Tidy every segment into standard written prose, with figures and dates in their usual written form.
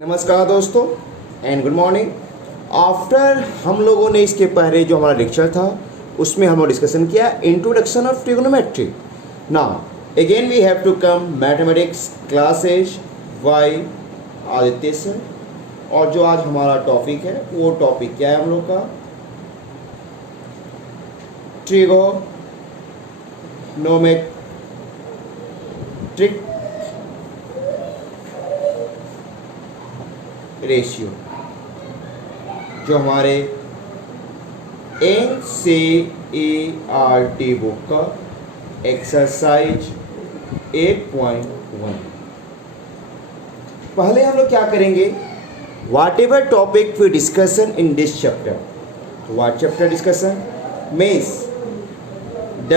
नमस्कार दोस्तों and good morning. After हम लोगों ने इसके पहले जो हमारा लेक्चर था उसमें हम लोग डिस्कशन किया introduction of trigonometry. Now again we have to come mathematics classes by Aditya sir. और जो आज हमारा टॉपिक है वो टॉपिक क्या है हम लोग का, ट्रिगोनोमेट्रिक रेशियो, जो हमारे NCERT बुक का एक्सरसाइज 8.1। पहले हम लोग क्या करेंगे, whatever topic we discussion in this chapter. तो what chapter discussion means the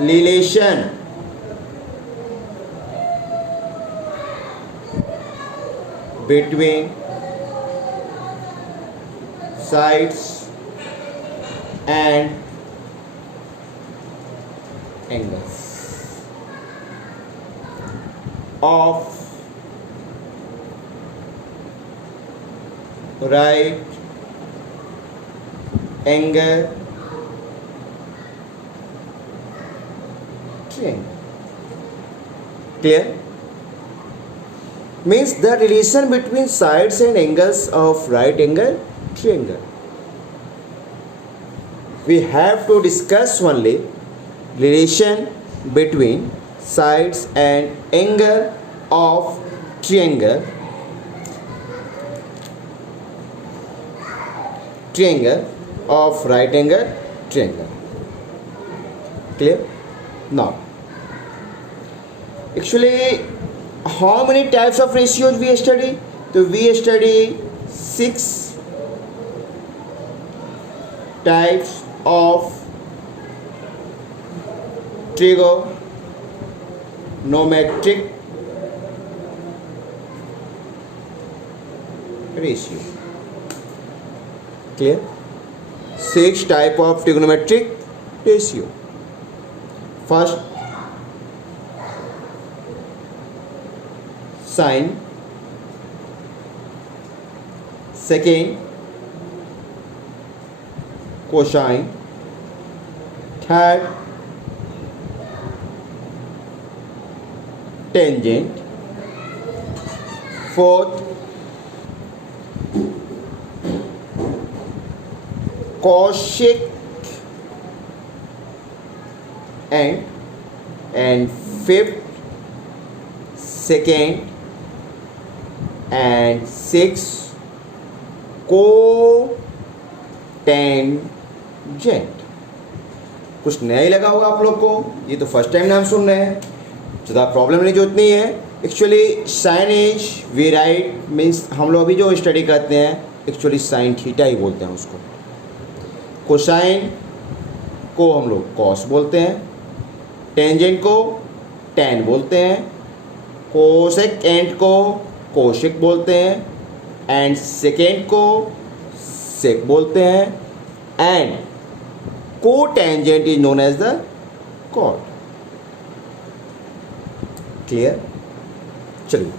relation between sides and angles of right angle triangle. Clear? Means the relation between sides and angles of right angle triangle. We have to discuss only relation between sides and angle of triangle of right angle triangle. Clear? Now actually how many types of ratios we study? So we study 6 types of trigonometric ratio. Clear? 6 type of trigonometric ratio. First, sine. Second, cosine. Third, tangent. Fourth, cosec. And fifth, second and sixth, cotangent। कुछ नया ही लगा होगा आप लोग को, ये तो first time नाम सुन रहे हैं, ज़्यादा प्रॉब्लम नहीं जो इतनी है। Actually sine is we write means हम लोग अभी जो स्टडी करते हैं एक्चुअली साइन थीटा ही बोलते हैं उसको। कोसाइन को हम लोग कॉस बोलते हैं, टेंजेंट को टैन बोलते हैं, कोसेक एंड को कोशिक बोलते हैं, एंड सेकेंड को सेक बोलते हैं, एंड को tangent is known as the cot. Clear? चलिए,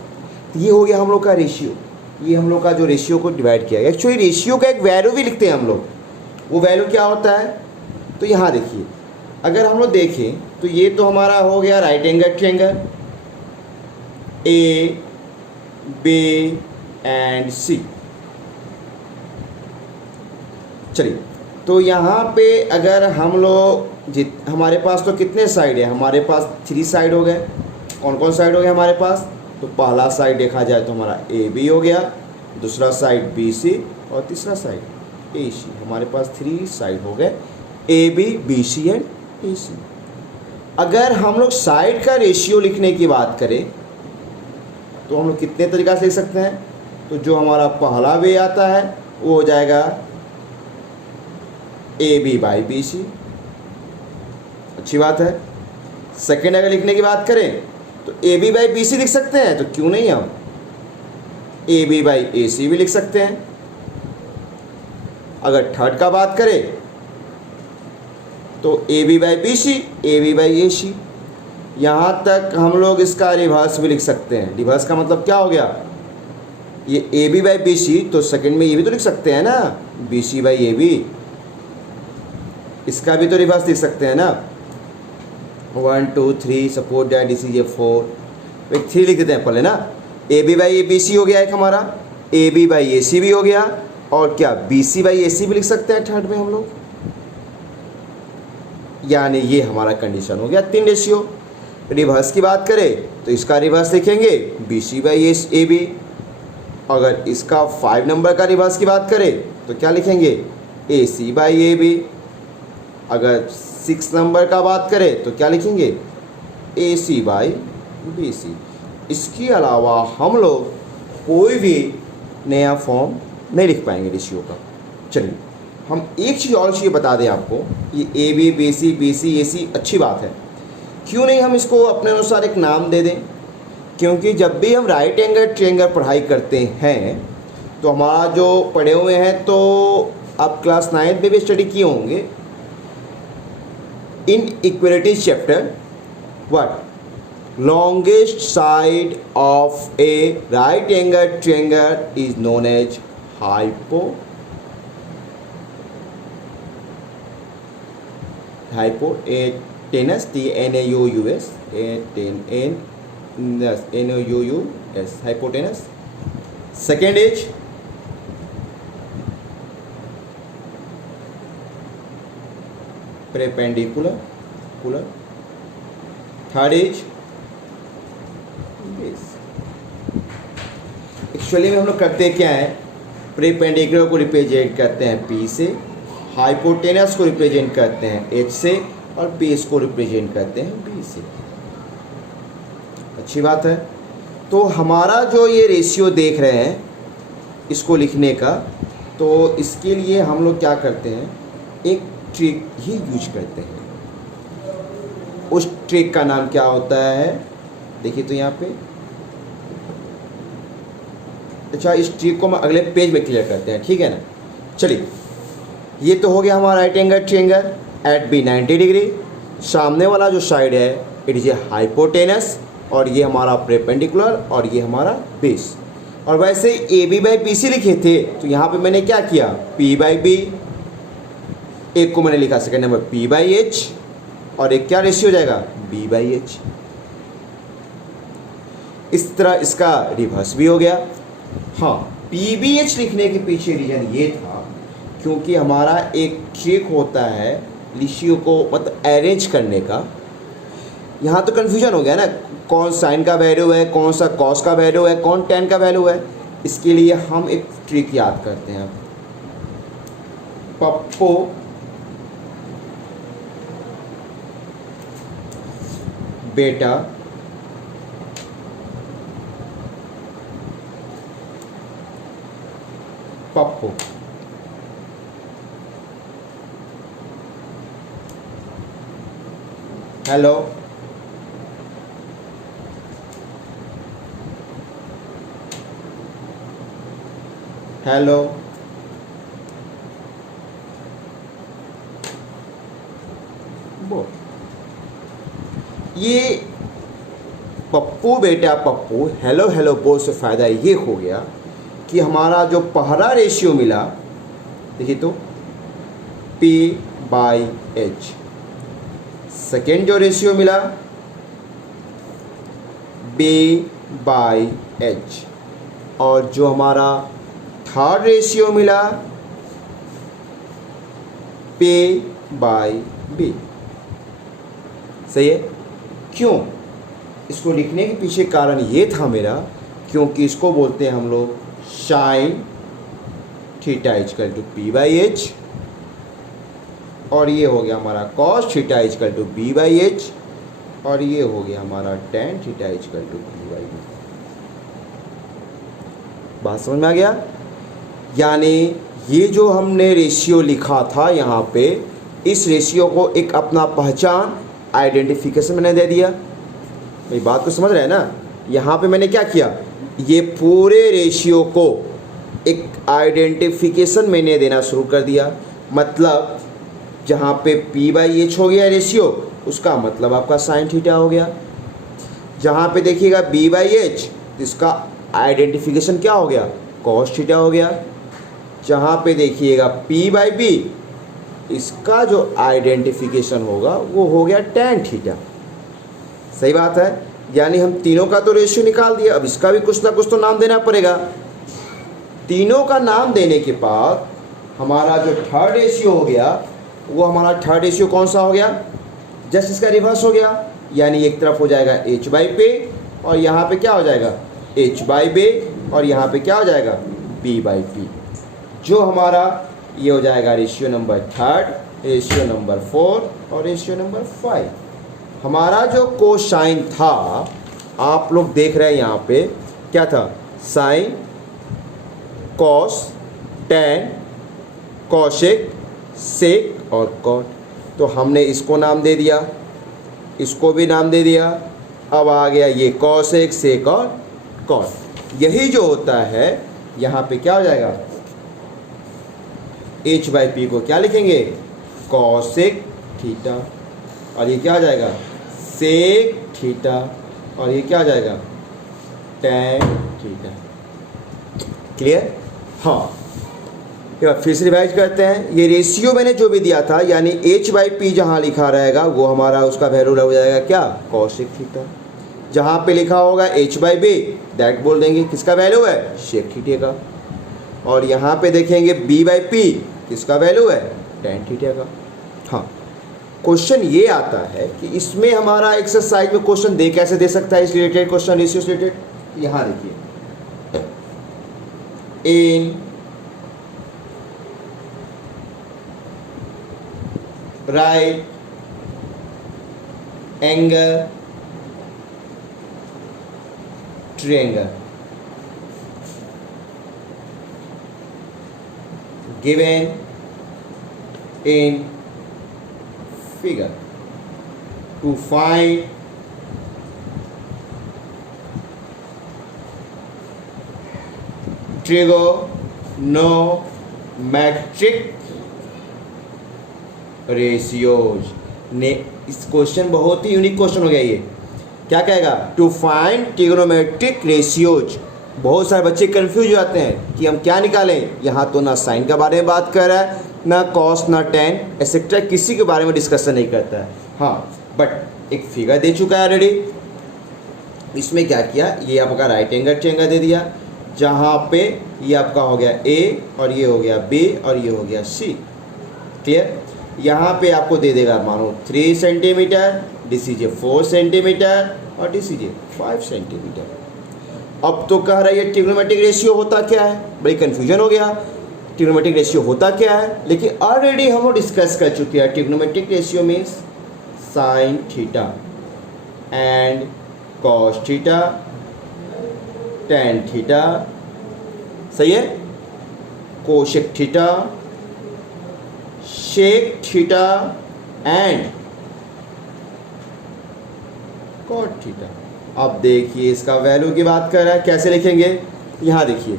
ये हो गया हम लोग का रेशियो। ये हम लोग का जो रेशियो को डिवाइड किया गया। एक्चुअली रेशियो का एक वैल्यू भी लिखते हैं हम लोग। वो वैल्यू क्या होता है, तो यहाँ देखिए, अगर हम लोग देखें तो ये तो हमारा हो गया right angle triangle A B and C. चलिए, तो यहाँ पे अगर हम लोग हमारे पास तो कितने साइड है, हमारे पास 3 साइड हो गए। कौन कौन साइड हो गए हमारे पास, तो पहला साइड देखा जाए तो हमारा ए बी हो गया, दूसरा साइड बी सी और तीसरा साइड ए सी। हमारे पास 3 साइड हो गए, A B B C and A C. अगर हम लोग साइड का रेशियो लिखने की बात करें तो हम लोग कितने तरीक़ा से लिख सकते हैं, तो जो हमारा पहला वे आता है वो हो जाएगा A B by B C. अच्छी बात है। सेकेंड अगर लिखने की बात करें तो A B by B C लिख सकते हैं, तो क्यों नहीं हम ए बी बाई ए सी भी लिख सकते हैं। अगर थर्ड का बात करें तो A B by B C, A B by A C. यहाँ तक हम लोग इसका रिवर्स भी लिख सकते हैं। रिवर्स का मतलब क्या हो गया, ये A B by B C, तो सेकंड में ये भी तो लिख सकते हैं ना, B C by A B. इसका भी तो रिवर्स लिख सकते हैं ना, 1 2 3, suppose that this is a 4, एक 3 लिख देते हैं पहले ना। A B by A B C हो गया एक हमारा, ए बी बाई ए सी भी हो गया, और क्या बी सी बाई ए सी भी लिख सकते हैं थर्ड में हम लोग। यानी ये हमारा कंडीशन हो गया 3 रेशियो। रिवर्स की बात करें तो इसका रिवर्स लिखेंगे B C by A B. अगर इसका 5 नंबर का रिवर्स की बात करें तो क्या लिखेंगे, ए सी बाई ए बी। अगर 6 नंबर का बात करें तो क्या लिखेंगे, ए सी बाई बी सी। इसके अलावा हम लोग कोई भी नया फॉर्म नहीं लिख पाएंगे रेशियो का। चलिए हम एक चीज़ और चीज़ बता दें आपको, ये ए बी बी सी ए सी अच्छी बात है, क्यों नहीं हम इसको अपने अनुसार एक नाम दे दें। क्योंकि जब भी हम राइट एंगल ट्रायंगल पढ़ाई करते हैं तो हमारा जो पढ़े हुए हैं, तो आप क्लास 9 में भी स्टडी किए होंगे, inequalities chapter, what longest side of a right angle triangle is known as hypotenuse, T-N-A-U-U-S, N-O-U-U-S, hypotenuse. Second is perpendicular. Third is actually में हम लोग करते क्या है, परपेंडिकुलर को रिप्रेजेंट करते हैं P से, हाइपोटेनस को रिप्रेजेंट करते हैं H से, और बेस को रिप्रेजेंट करते हैं B से। अच्छी बात है। तो हमारा जो ये रेशियो देख रहे हैं इसको लिखने का, तो इसके लिए हम लोग क्या करते हैं, एक ट्रिक ही यूज करते हैं। उस ट्रिक का नाम क्या होता है, देखिए तो यहाँ पे, अच्छा इस ट्रिक को हम अगले पेज में क्लियर करते हैं, ठीक है ना। चलिए ये तो हो गया हमारा right angle triangle at B 90 degree. सामने वाला जो साइड है इट इज ए हाइपोटेनस, और ये हमारा परपेंडिकुलर, और ये हमारा बेस। और वैसे A B by B C लिखे थे, तो यहाँ पे मैंने क्या किया, पी बाई बी, एक को मैंने लिखा second number P by H, और एक क्या रेशियो हो जाएगा, बी बाई एच। इस तरह इसका रिवर्स भी हो गया। हाँ, पी बी एच लिखने के पीछे रीजन ये था क्योंकि हमारा एक ट्रिक होता है रेशियो को मतलब अरेंज करने का। यहाँ तो कन्फ्यूजन हो गया ना, कौन साइन का वैल्यू है, कौन सा कॉस का वैल्यू है, कौन टेन का वैल्यू है। इसके लिए हम एक ट्रिक याद करते हैं, पप्पो बेटा पप्पू। हेलो, हेलो, वो ये पप्पू बेटा पप्पू, हेलो हेलो बोल से फ़ायदा ये हो गया कि हमारा जो पहला रेशियो मिला, देखिए तो P बाई H। सेकेंड जो रेशियो मिला B बाई H, और जो हमारा थर्ड रेशियो मिला P बाई B। सही है। क्यों, इसको लिखने के पीछे कारण ये था मेरा, क्योंकि इसको बोलते हैं हम लोग sine theta equal to P by H, और ये हो गया हमारा cos theta equal to B by H, और ये हो गया हमारा tan theta equal to P by B. बात समझ में आ गया। यानी ये जो हमने रेशियो लिखा था यहाँ पे, इस रेशियो को एक अपना पहचान आइडेंटिफिकेशन मैंने दे दिया। मेरी बात को समझ रहे हैं ना। यहाँ पे मैंने क्या किया, ये पूरे रेशियो को एक आइडेंटिफिकेशन मैंने देना शुरू कर दिया। मतलब जहाँ पे P बाई एच हो गया रेशियो, उसका मतलब आपका साइन थीटा हो गया। जहाँ पे देखिएगा B बाई एच, इसका आइडेंटिफिकेशन क्या हो गया, कॉस थीटा हो गया। जहाँ पे देखिएगा P बाई बी, इसका जो आइडेंटिफिकेशन होगा वो हो गया टैन थीटा। सही बात है, यानी हम तीनों का तो रेशियो निकाल दिया, अब इसका भी कुछ ना कुछ तो नाम देना पड़ेगा। तीनों का नाम देने के बाद हमारा जो थर्ड रेशियो हो गया, वो हमारा थर्ड रेशियो कौन सा हो गया, जस्ट इसका रिवर्स हो गया, यानी एक तरफ हो जाएगा h बाई पे और यहाँ पे क्या हो जाएगा h बाई बे और यहाँ पे क्या हो जाएगा b बाई पी। जो हमारा ये हो जाएगा ratio number third, ratio number 4 और रेशियो नंबर 5। हमारा जो कोसाइन था, आप लोग देख रहे हैं यहाँ पे क्या था, साइन, कॉस, टैन, कॉशेक, सेक और कॉट। तो हमने इसको नाम दे दिया, इसको भी नाम दे दिया। अब आ गया ये कॉसेक, सेक और कॉट। यही जो होता है यहाँ पे क्या हो जाएगा, h बाई पी को क्या लिखेंगे, कॉसेक थीटा, और ये क्या हो जाएगा सेक थीटा, और ये क्या हो जाएगा टैन थीटा। क्लियर? हाँ, फिर से रिवाइज करते हैं। ये रेशियो मैंने जो भी दिया था, यानी h बाई पी जहाँ लिखा रहेगा वो हमारा उसका वैल्यू हो जाएगा क्या, कॉसेक थीटा। जहाँ पे लिखा होगा h बाई बी, दैट बोल देंगे किसका वैल्यू है, सेक थीटा का। और यहाँ पे देखेंगे b बाई पी, किसका वैल्यू है, टैन थीटा का। हाँ, क्वेश्चन ये आता है कि इसमें हमारा एक्सरसाइज में क्वेश्चन दे कैसे दे सकता है, इस रिलेटेड क्वेश्चन, रेशियो से रिलेटेड। यहाँ देखिए, इन right angle triangle given in figure, to find trigonometric ratios ने। इस क्वेश्चन बहुत ही यूनिक क्वेश्चन हो गया ये। क्या कहेगा, टू फाइंड ट्रिग्नोमेट्रिक रेशियोज। बहुत सारे बच्चे कंफ्यूज हो जाते हैं कि हम क्या निकालें। यहाँ तो ना साइन के बारे में बात कर रहा है, ना कॉस, ना टेन एक्सेट्रा, किसी के बारे में डिस्कशन नहीं करता है। हाँ, बट एक फिगर दे चुका है ऑलरेडी। इसमें क्या किया, ये आपका राइट एंगल ट्रायंगल दे दिया, जहाँ पे ये आपका हो गया ए और ये हो गया बी और ये हो गया सी। क्लियर? यहाँ पे आपको दे देगा मानो 3 सेंटीमीटर, दिस इज 4 सेंटीमीटर और दिस इज 5 सेंटीमीटर। अब तो कह रहा है ये ट्रिग्नोमेट्रिक रेशियो होता क्या है, बड़ी कन्फ्यूजन हो गया। ट्रिग्नोमेट्रिक रेशियो होता क्या है, लेकिन ऑलरेडी हम लोग डिस्कस कर चुके हैं। Trigonometric ratio means sine theta and cos theta, tan theta, सही है, cosec theta, sec theta and cot theta. अब देखिए इसका वैल्यू की बात कर रहा है, कैसे लिखेंगे। यहाँ देखिए,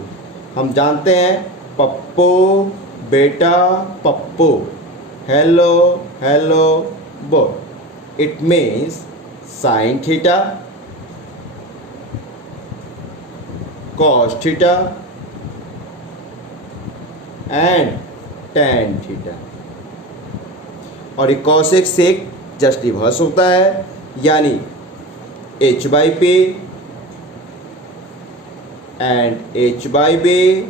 हम जानते हैं पप्पो बेटा पप्पो, हेलो हेलो बो। It means sine theta, cos theta and tan theta. और ये कॉसेक सेक जस्ट रिवर्स होता है, यानी h by P and h by B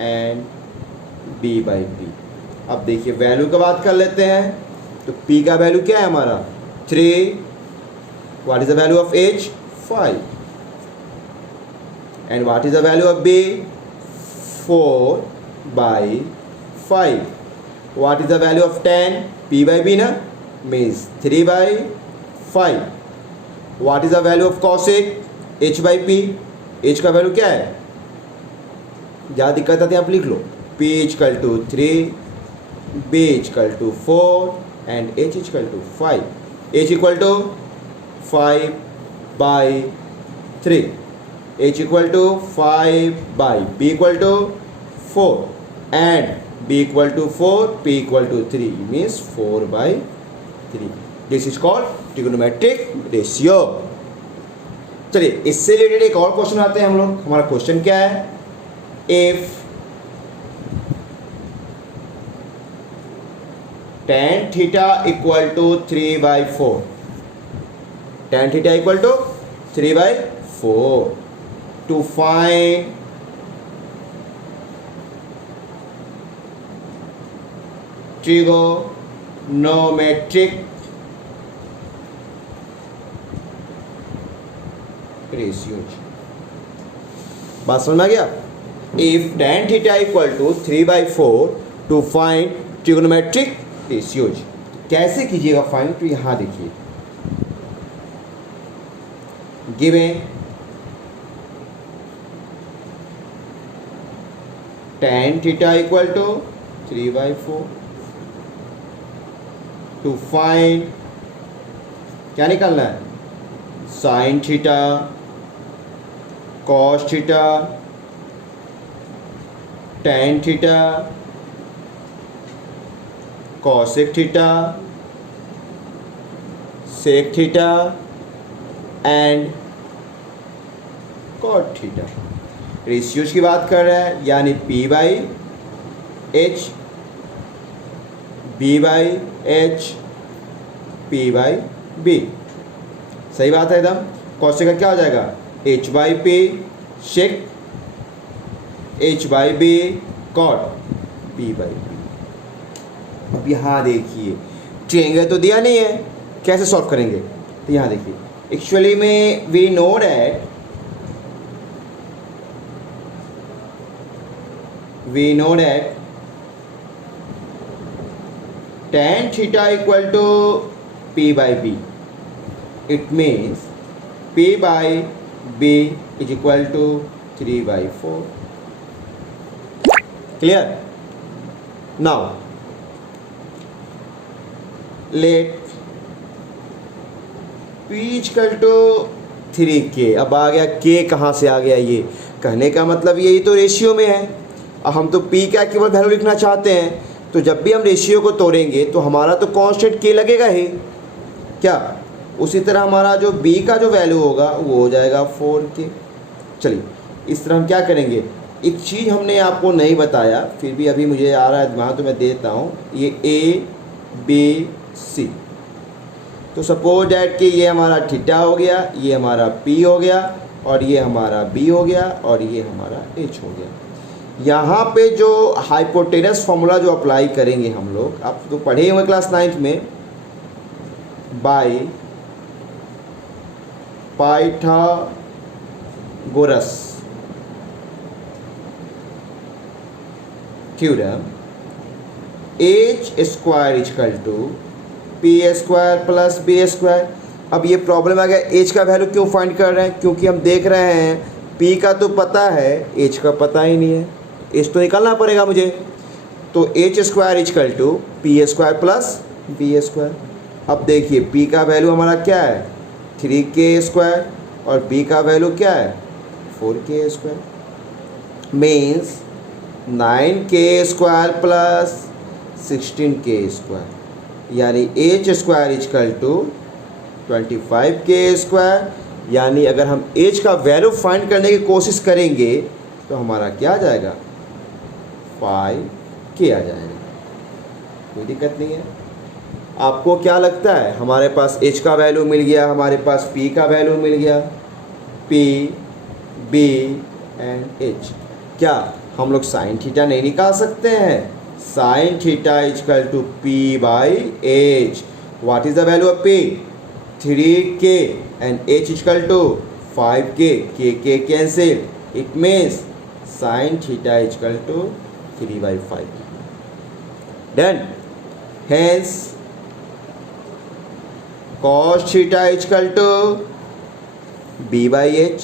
and b by P. अब देखिए वैल्यू का बात कर लेते हैं। तो p का वैल्यू क्या है हमारा 3, what is the value of h 5 and what is the value of b 4 by 5। What is the value of tan? P by B ना, means 3 by 5. What is the value of cosec? H by P. H का value क्या है, ज़्यादा दिक्कत आती है आप लिख लो। P equal to 3, B equal to 4 and H equal to 5। H equal to 5 by 3, H equal to 5 by B equal to 4 and b equal to 4, p equal to 3 means 4/3. This is called trigonometric ratio. चलिए इससे related एक और question आते हैं हम लोग. हमारा question क्या है? If tan theta equal to 3/4, tan theta equal to 3/4, to find trigonometric ratios. बात समझ में आ गया? If tan theta equal to 3/4 to find trigonometric ratios. कैसे कीजिएगा फाइंड? तो यहाँ देखिए, given tan theta equal to 3/4 to find क्या निकालना है? sin theta, cos theta, tan theta, cosec theta, sec theta and cot theta. Ratios की बात कर रहा है, यानी p/h, b/h, p/b. सही बात है एकदम. cosec का क्या हो जाएगा? h/p sec, h/b cot, p/b. अब यहाँ देखिए ट्रायंगल तो दिया नहीं है, कैसे सॉल्व करेंगे? तो यहाँ देखिए, एक्चुअली में we know that tan theta equal to p/b. It means p/b is equal to 3/4. Clear? Now let p equal to 3k. अब आ गया k, कहाँ से आ गया? ये कहने का मतलब यही तो रेशियो में है. अब हम तो p का केवल वैल्यू लिखना चाहते हैं, तो जब भी हम रेशियो को तोड़ेंगे तो हमारा तो कांस्टेंट k लगेगा ही क्या. उसी तरह हमारा जो b का जो वैल्यू होगा वो हो जाएगा 4k. चलिए इस तरह हम क्या करेंगे, एक चीज़ हमने आपको नहीं बताया, फिर भी अभी मुझे आ रहा है दिमाग तो मैं देता हूँ. ये a b c, तो सपोज डैट कि ये हमारा थीटा हो गया, ये हमारा p हो गया, और ये हमारा b हो गया, और ये हमारा h हो गया. यहाँ पे जो हाइपोटेनस फॉर्मूला जो अप्लाई करेंगे हम लोग, आप तो पढ़े हुए क्लास 9th में, by Pythagoras theorem, h square equal to P square plus B square. अब ये प्रॉब्लम आ गया, h का वैल्यू क्यों फाइंड कर रहे हैं? क्योंकि हम देख रहे हैं p का तो पता है, h का पता ही नहीं है. h तो निकालना पड़ेगा मुझे. तो h square equal to P square plus B square. अब देखिए p का वैल्यू हमारा क्या है? 3k स्क्वायर, और b का वैल्यू क्या है? 4k square. Means 9k square plus 16k square, यानी h square equal to 25k square. यानी अगर हम h का वैल्यू फाइंड करने की कोशिश करेंगे तो हमारा क्या आ जाएगा? 5k आ जाएगा. कोई दिक्कत नहीं है. आपको क्या लगता है? हमारे पास h का वैल्यू मिल गया, हमारे पास p का वैल्यू मिल गया, p, b एंड h. क्या हम लोग साइन थीटा नहीं निकाल सकते हैं? Sine theta equal to p/h. What is the value of p? 3k and h equal to 5k. k cancel. It means sine theta equal to 3/5. Done. Hence cos theta equal to b/h.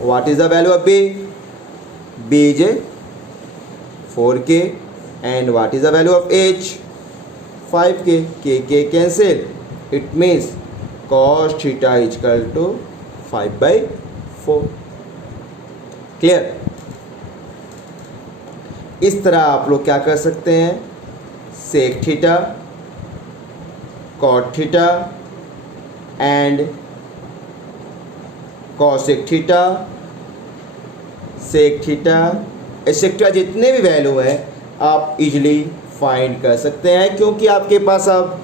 What is the value of b? b is 4k, and what is the value of h? 5k. k cancel. It means cos theta equal to 5/4. Clear? इस तरह आप लोग क्या कर सकते हैं, sec theta, cot theta and cosec theta, sec theta etcetera, जितने भी वैल्यू है आप इजीली फाइंड कर सकते हैं, क्योंकि आपके पास अब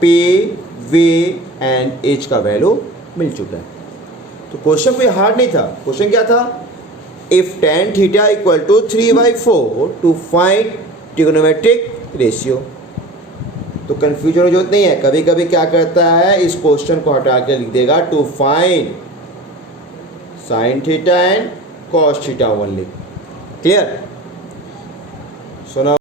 पे, वे एंड एच का वैल्यू मिल चुका है। तो क्वेश्चन कोई हार्ड नहीं था। क्वेश्चन क्या था, if tan theta equal to 3/4 to find trigonometric ratio. तो कन्फ्यूजन की जरूरत नहीं है। कभी कभी क्या करता है, इस क्वेश्चन को हटा के लिख देगा to find sine theta and cos theta only. Clear? So now